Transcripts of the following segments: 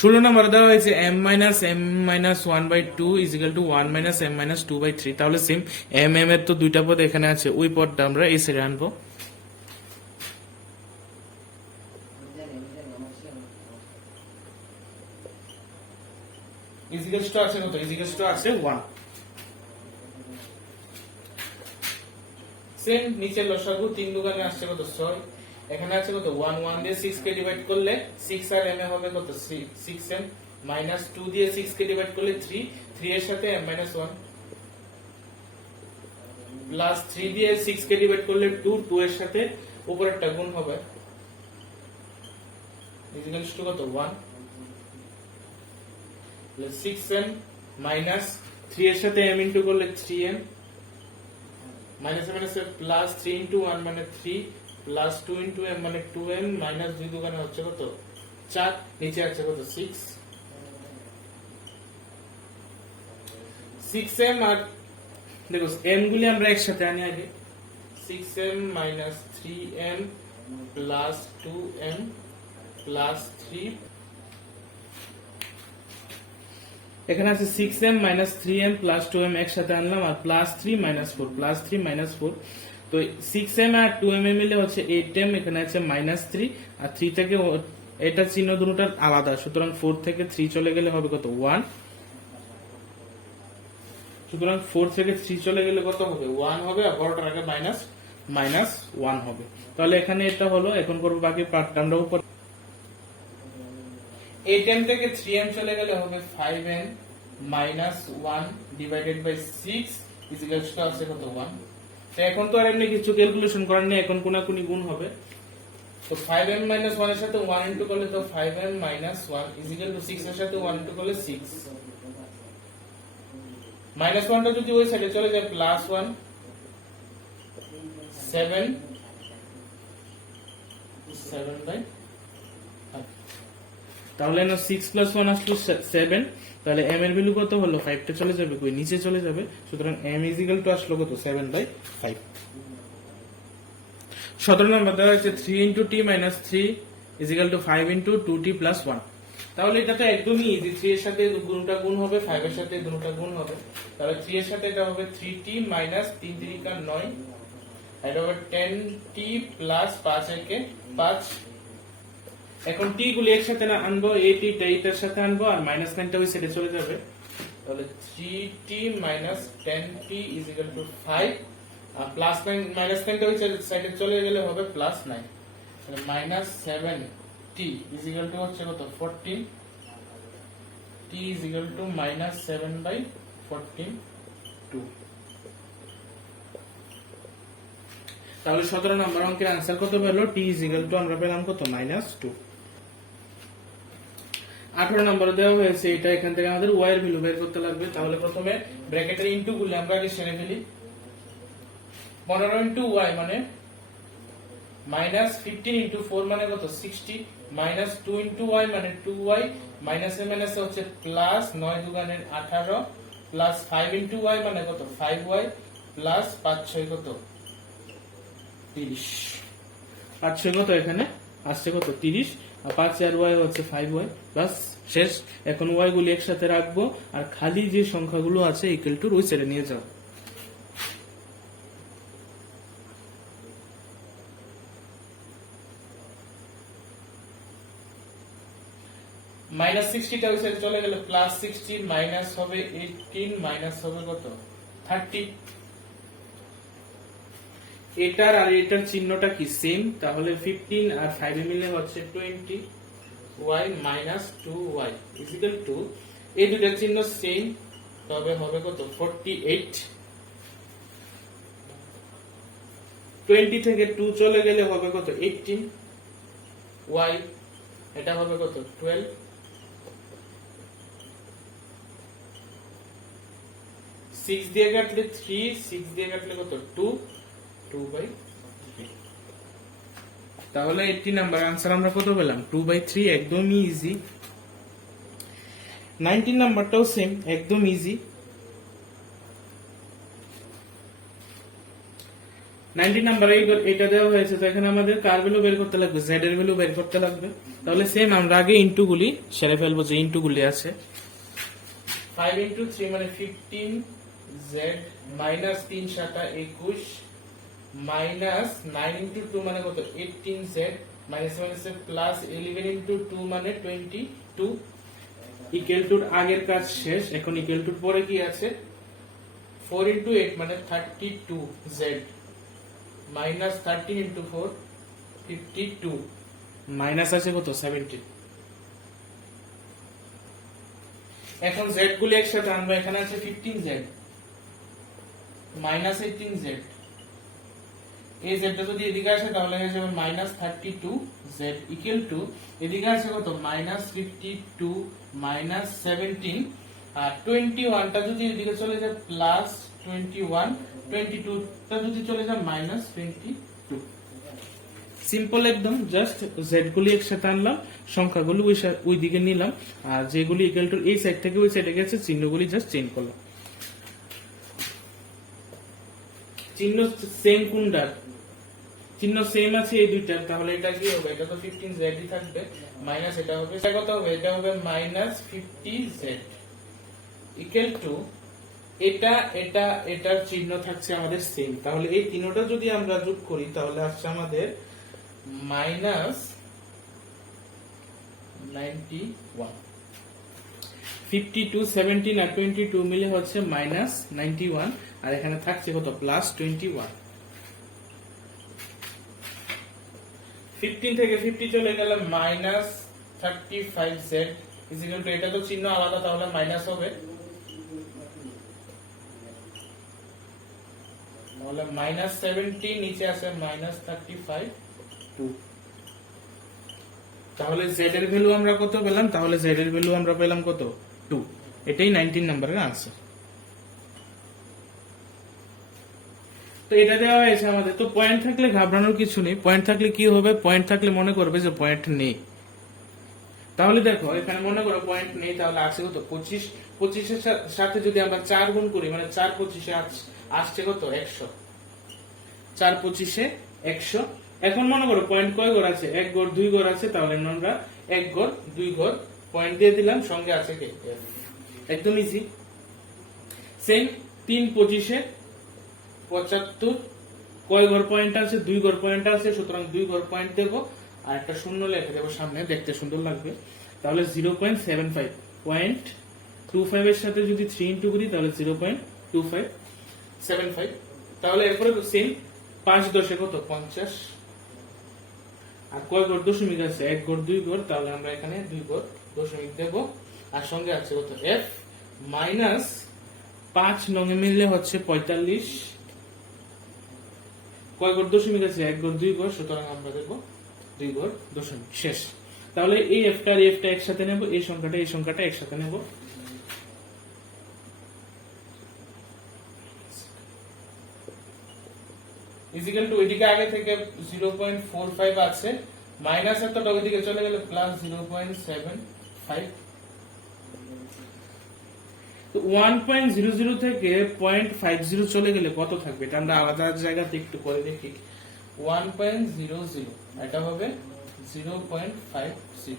16 নম্বর দেওয়া হয়েছে m-m-1/2 = 1 - m-2/3। তাহলে সেম m এর তো দুইটা পদ এখানে আছে, ওই পদটা আমরা এই সাইডে আনবো। ইজিক্যালস টু আছে কত? ইজিক্যালস টু আছে 1। সেম নিচের লসাগু 3 দুগুণে আসছে কত? 6। এখানে আছে কত? 1 1 দিয়ে 6 কে ডিভাইড করলে 6 আর m এ হবে কত? 6m মাইনাস 2 দিয়ে 6 কে ডিভাইড করলে 3 3 এর সাথে m - 1 প্লাস 3 দিয়ে 6 কে ডিভাইড করলে 2 2 এর সাথে উপরেরটা গুণ হবে ইকুয়ালস টু কত? 1 প্লাস 6m মাইনাস 3 এর সাথে m ইনটু করলে 3m minus minus plus 3 into 1 মানে 3 প্লাস 2 ইনটু m মানে 2m মাইনাস 2 দুগুণে হচ্ছে কত? 4। নিচে আছে কত? 6 6m আর দেখো m গুলি আমরা একসাথে আনি আগে। 6m minus 3m plus 2m plus 3 এখানে আছে 6m minus 3m plus 2m একসাথে আনলাম আর প্লাস 3 মাইনাস 4 প্লাস 3 মাইনাস 4। তো 6m আর 2m এ মিলে হচ্ছে 8m, এখানে আছে মাইনাস 3 আর 3 থেকে এটা চিহ্ন দুটোর আলাদা, সুতরাং 4 থেকে 3 চলে গেলে হবে কত? 1। সুতরাং 4 থেকে 3 চলে গেলে কত হবে? 1 হবে, আর বড়টার আগে মাইনাস 1 হবে। তাহলে এখানে এটা হলো। এখন করব বাকি পার্টটা আমরা উপর। 8m থেকে 3m চলে গেলে হবে 5m minus 1 divided by 6 equals to আছে কত? 1। তো এখন তো আর এমনি কিছু ক্যালকুলেশন করার নেই, এখন কোনাকুনি গুণ হবে। তো 5m মাইনাস 1 এর সাথে 1 ইনটু করলে তো 5m মাইনাস 1 ইকুয়াল টু 6 এর সাথে 1 ইনটু করলে 6 মাইনাস 1টা যদি ওই সাইডে চলে যায় প্লাস 1 7 বাই তাহলে না 6 প্লাস 1 আসলো 7। তাহলে m এর ভ্যালু কত হলো? 5 টা চলে যাবে কই? নিচে চলে যাবে। সুতরাং m ইকুয়াল টু আসলো কত? 7/5। 17 নম্বর দেওয়া হচ্ছে 3 * t - 3 = 5 * 2t + 1। তাহলে এটা তো একদমই ইজি। 3 এর সাথে গুণটা গুণ হবে, 5 এর সাথে গুণটা গুণ হবে। তাহলে 3 এর সাথে এটা হবে 3t - 3 × 9 এটা হবে 10t + 5 একে 5। এখন t গুলি একসাথে না আনবো, এই t টা এইটার সাথে আনবো আর মাইনাস 9টা ওই সাইডে চলে যাবে। তাহলে 3t - 10t = 5 আর প্লাস 9 মাইনাস 9টা ওই সাইডে চলে গেলে হবে প্লাস 9। তাহলে -7t = হচ্ছে কত? 14। t = -7/14 2। তাহলে 17 নম্বর অঙ্কের आंसर কত পেল? t = আমরা পেলাম কত? -2। 18 নম্বরে দেওয়া হয়েছে এটা, এখান থেকে আমাদের y এর ভ্যালু বের করতে লাগবে। তাহলে প্রথমে ব্র্যাকেটের ইনটু গুলো আমরা আগে সেরে ফেলি। 15 * y মানে -15 * 4 মানে কত? 60 -2 * y মানে 2y মাইনাস এ মাইনাসে হচ্ছে প্লাস 9 দুগুণের 18 প্লাস 5 * y মানে কত? 5y প্লাস 5 6 কত? 30। 5 6 কত? এখানে আসছে কত? 30 আর 5 আর y হচ্ছে 5y প্লাস শেষ। এখন y গুলি একসাথে রাখবো আর খালি যে সংখ্যাগুলো আছে ইকুয়াল টু ওই সাইডে নিয়ে যাও। -60 টা ওই সাইডে চলে গেলে প্লাস 60 মাইনাস হবে 18 মাইনাস হবে কত? 30। এটার আর এটার চিহ্নটা কি? সেম। তাহলে 15 আর 5 এ মিলে হচ্ছে 20 y - 2y = এই দুটার চিহ্ন সেম, তবে হবে কত? 48। 20 থেকে 2 চলে গেলে হবে কত? 18 y এটা হবে কত? 12। 6 দিয়ে কাটলে 3 6 দিয়ে কাটলে কত? 2/3। তাহলে 80 নাম্বার आंसर আমরা কত পেলাম? 2/3। একদমই ইজি। 19 নাম্বারটাও সেম, একদম ইজি। 19 নাম্বারে এটা দেওয়া হয়েছে, তো এখানে আমাদের কার ভ্যালু বের করতে লাগবে? z এর ভ্যালু বের করতে লাগবে। তাহলে সেম আমরা আগে ইনটু গুলি সেরে ফেলবো, যে ইনটু গুলি আছে। 5 ইনটু 3 মানে 15 জেড মাইনাস 3 7 21 মাইনাস 9 ইনটু 2 মানে কত 18 Z minus minus plus 11 into 2 মানে 22 ইকুয়াল টু আগের কাজ শেষ। এখন ইকুয়াল টু পরে কি আছে 4 ইনটু 8 মানে 32 জেড মাইনাস 13 ইনটু 4 52 মাইনাস আছে কত 17। এখন জেড গুলি একসাথে আনবো, এখানে আছে 15 জেড মাইনাস 18 জেড, এই জেডটা যদি এদিকে আসে তাহলে হয়ে যাবে মাইনাস 32 জেড ইকুয়াল টু এদিকে আছে কত মাইনাস 52 মাইনাস 17 আর 21টা যদি এদিকে চলে যায় প্লাস 21, 22টা যদি চলে যায় মাইনাস 22। সিম্পল একদম, জাস্ট জেড গুলি একসাথে আনলাম, সংখ্যাগুলো ওই দিকে নিলাম, আর যেগুলি ইকুয়াল টু এই সাইড থেকে ওই সাইডে গেছে চিহ্নগুলি জাস্ট চেঞ্জ করলাম। চিহ্ন সেম কোনটার, চিহ্ন সেম আছে এই দুইটার, তাহলে এটা কি হবে, এটা তো 15 জেড থাকবে মাইনাস এটা হবে, এটা কত হবে, এটা হবে মাইনাস 50 জেড ইকুয়াল টু এটা এটা এটার চিহ্ন থাকছে আমাদের সেম। তাহলে এই তিনটা যদি আমরা যোগ করি তাহলে আসছে আমাদের মাইনাস 91। 52 17 আর 22 মিলে হচ্ছে মাইনাস 91, আর এখানে থাকছে কত প্লাস 21। 15 থেকে 50 চলে গেলে মাইনাস 35 জেড ইকুয়াল টু এটা তো চিহ্ন আলাদা তাহলে মাইনাস হবে, তাহলে মাইনাস 70 নিচে আছে মাইনাস 35 2। তাহলে জেড এর ভ্যালু আমরা কত পেলাম, তাহলে জেড এর ভ্যালু আমরা পেলাম কত 2। এটাই 19 নম্বরের আনসার। তো এটা দেওয়া হয়েছে আমাদের। তো পয়েন্ট থাকলে ঘাবড়ানোর কিছু নেই, পয়েন্ট থাকলে কি হবে, পয়েন্ট থাকলে মনে করবে যে পয়েন্ট নেই। তাহলে দেখো এখানে মনে করো পয়েন্ট নেই, তাহলে আছে কত 25, 25 এর সাথে যদি আমরা 4 গুণ করি মানে 4 25 আসছে কত 100, 4 25 100। এখন মনে করো পয়েন্ট কয় ঘর আছে, 1 ঘর 2 ঘর আছে, তাহলে আমরা 1 ঘর 2 ঘর পয়েন্ট দিয়ে দিলাম, সঙ্গে আছে কে একদম ইজি। সেম 3 25 75 কয় ঘর পয়েন্ট আছে, 2 ঘর পয়েন্ট আছে, সুতরাং 2 ঘর পয়েন্ট দেব আর একটা শূন্য লিখে দেব সামনে, দেখতে সুন্দর লাগবে। তাহলে 0.75 পয়েন্ট 25 এর সাথে যদি 3 ইনটু করি তাহলে 0.2575। তাহলে এরপরে সেম 5 10 কত 50, আর কয় ঘর দশমিক আছে 1 ঘর 2 ঘর, তাহলে আমরা এখানে 2 ঘর দশমিক দেব, আর সঙ্গে আছে কত f মাইনাস 5 নং এ মিললে হচ্ছে 45, কয় ঘর দশমিক আছে 1 ঘর 2 ঘর, সুতরাং আমরা দেব 2 ঘর দশমিক, শেষ। তাহলে এই এফটা আর এফটা একসাথে নেব, এই সংখ্যাটা একসাথে নেব। ইজিক্যাল টু ওইদিকে আগে থেকে 0.45 আছে, মাইনাস এতটা ওইদিকে চলে গেলে প্লাস 0.75। তো 1.00 থেকে 0.50 চলে গেলে কত থাকবে, এটা আমরা আলাদা জায়গাতে একটু করে দেখি। 1.00 এটা হবে 0.50,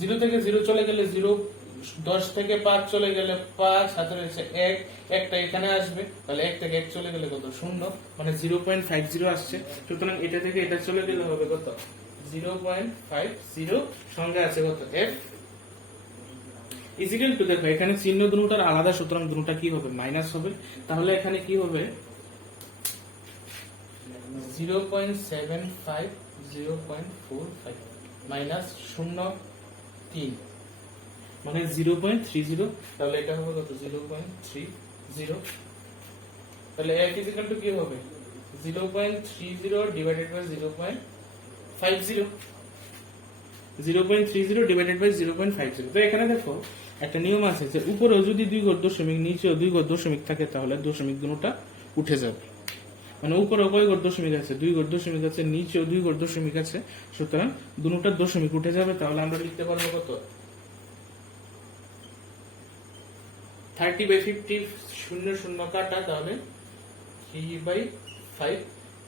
0 থেকে 0 চলে গেলে 0, 10 থেকে 5 চলে গেলে 5, হাতে রয়েছে 1, একটা এখানে আসবে, তাহলে 1 থেকে 1 চলে গেলে কত 0, মানে 0.50 আসছে। সুতরাং এটা থেকে এটা চলে গেলে হবে কত 0.50, সঙ্গে আছে কত f ইজিক্যাল টু, দেখো এখানে চিহ্ন দুটোর আলাদা, সুতরাং দুটোটা কি হবে মাইনাস হবে, তাহলে এখানে কি হবে 0.75 0.45 মাইনাস 0.3 মানে 0.30, তাহলে এটা হবে কত 0.30, তাহলে f ইকুয়াল টু কি হবে 0.30 ডিভাইডেড বাই 0.50, 0.30 ডিভাইডেড বাই 0.50। তো এখানে দেখো একটা নিয়ম আছে যে উপরেও যদি 2 ঘর দশমিক নিচেও 2 ঘর দশমিক থাকে তাহলে দশমিক দুটোটা উঠে যাবে, মানে উপরে কয় ঘর দশমিক আছে 2 ঘর দশমিক আছে, নিচেও 2 ঘর দশমিক আছে, সুতরাং দুটোটার দশমিক উঠে যাবে। তাহলে আমরা লিখতে পারবো কত 30/50 0 কাটা, তাহলে 3/5,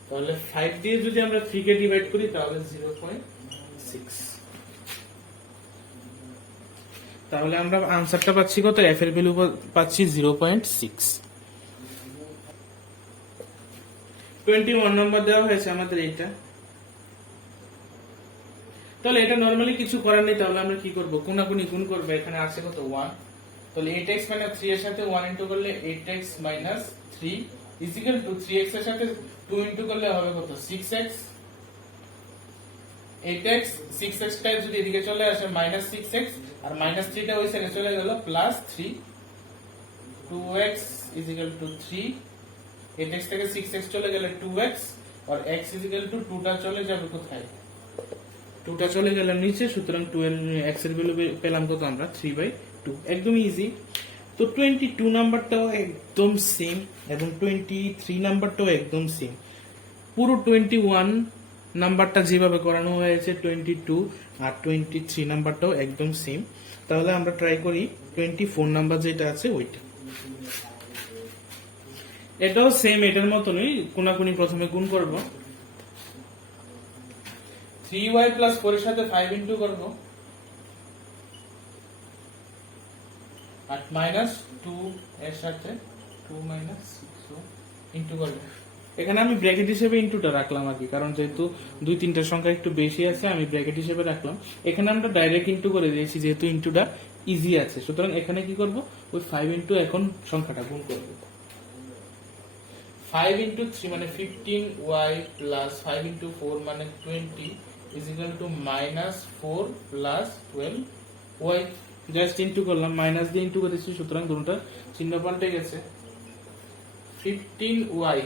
তাহলে 5 দিয়ে যদি আমরা 3 কে ডিভাইড করি তাহলে 0.6। তাহলে আমরা আনসারটা পাচ্ছি কত, এফ এর ভ্যালু পাচ্ছি 0.6। 21 নম্বর দেওয়া হয়েছে আমাদের এটা। তাহলে এটা নরমালি কিছু করার নেই, তাহলে আমরা কি করব, কোনাকুনি গুণ করব। এখানে আছে কত 1, তাহলে 8x 3 এর সাথে 1 ইনটু করলে 8x 3 ইকুয়াল টু 3x এর সাথে 2 ইনটু করলে হবে কত 6x। 8x 6x টা যদি এদিকে চলে আসে -6x, আর -3 টা ওই সাইডে চলে গেল +3, 2x ইকুয়াল টু 3। 8x থেকে 6x চলে গেলে 2x, R x equal to 2 টা চলে যাবে কোথায়, 2 টা চলে গেল নিচে। সুতরাং 2x এর ভ্যালু পেলাম কত আমরা 3/2, একদম ইজি। তো 22 নাম্বারটাও একদম সেম এবং 23 নাম্বারটাও একদম সেম। পুরো 21 নাম্বারটা যেভাবে করানো হয়েছে 22 আর 23 নাম্বারটাও একদম সেম। তাহলে আমরা ট্রাই করি 24 নাম্বার যেটা আছে ওইটা। এটাও সেম, এটার মতনই কোনাকুনি প্রথমে গুণ করব। 3y প্লাস 4 এর সাথে 5 ইনটু করব, আর -2 এর সাথে 2 6 ইনটু করব। এখানে আমি ব্র্যাকেট হিসেবে ইনটুটা রাখলাম আর কি, কারণ যেহেতু 2-3টা সংখ্যা একটু বেশি আছে আমি ব্র্যাকেট হিসেবে রাখলাম। এখানে আমরা ডাইরেক্ট ইনটু করে দিয়েছি যেহেতু ইনটুটা ইজি আছে। সুতরাং এখানে কি করব, ওই 5 ইনটু এখন সংখ্যাটা গুণ করব। 5 ইনটু 3 মানে 15y প্লাস 5 ইনটু 4 মানে 20 is equal to -4 plus 12y। Just into করলাম, মাইনাস দিয়ে ইনটু করেছি, সুতরাং দুটোটা চিহ্ন পাল্টে গেছে। 15y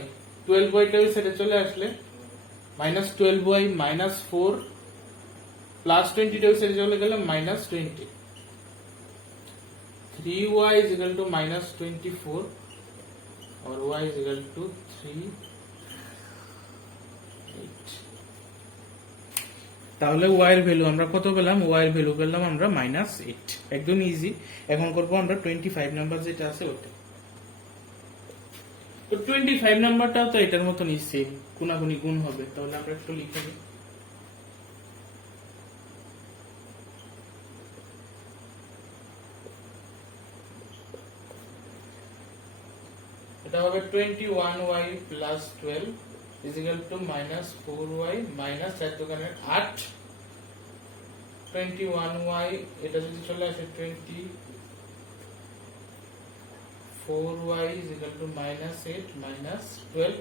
12y টা ওই সাইডে চলে আসলে -12y -4 প্লাস 20 টা ওই সাইডে চলে গেলে -20। 3y is equal to -24 और y is equal to 3 8। তাহলে y এর ভ্যালু আমরা কত পেলাম, y এর ভ্যালু পেলাম আমরা -8, একদম ইজি। এখন করব আমরা 25 নাম্বার যেটা আছে ওটা। তো 25 নাম্বারটাও তো এটার মতনই সেম, কোনাকুনি গুণ হবে। তাহলে আমরা একটু লিখে নিই। এটা হবে 21y plus 12 is equal to -4y minus 4 দোকানের 8। 21y এটা যদি চলে আসে 24y is equal to -8 minus 12।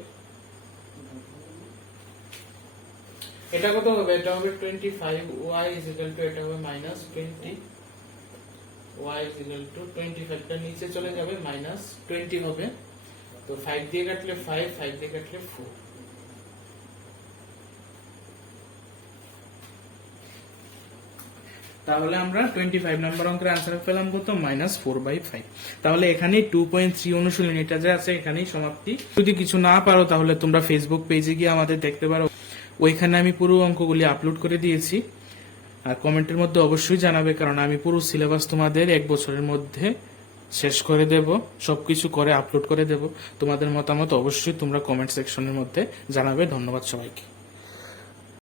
এটা কত হবে, এটা হবে 25y is equal to এটা হবে -20, y is equal to 25 টা নিচে চলে যাবে -20 হবে। তো 5 দিয়ে কাটলে 5, 5 দিয়ে কাটলে 4। তাহলে আমরা 25 নাম্বার অঙ্কের আনসার পেলাম কত, -4/5। তাহলে এখানে 2.3 অনুশীলনী এটা যে আছে এখানেই সমাপ্তি। যদি কিছু না পারো তাহলে তোমরা ফেসবুক পেজে গিয়ে আমাদের দেখতে পারো, ওইখানে আমি পুরো অঙ্কগুলি আপলোড করে দিয়েছি। আর কমেন্টের মধ্যে অবশ্যই জানাবে, কারণ আমি পুরো সিলেবাস তোমাদের 1 বছরের মধ্যে শেষ করে দেব, সবকিছু করে আপলোড করে দেব। তোমাদের মতামত অবশ্যই তোমরা কমেন্ট সেকশনের মধ্যে জানাবে। ধন্যবাদ সবাইকে।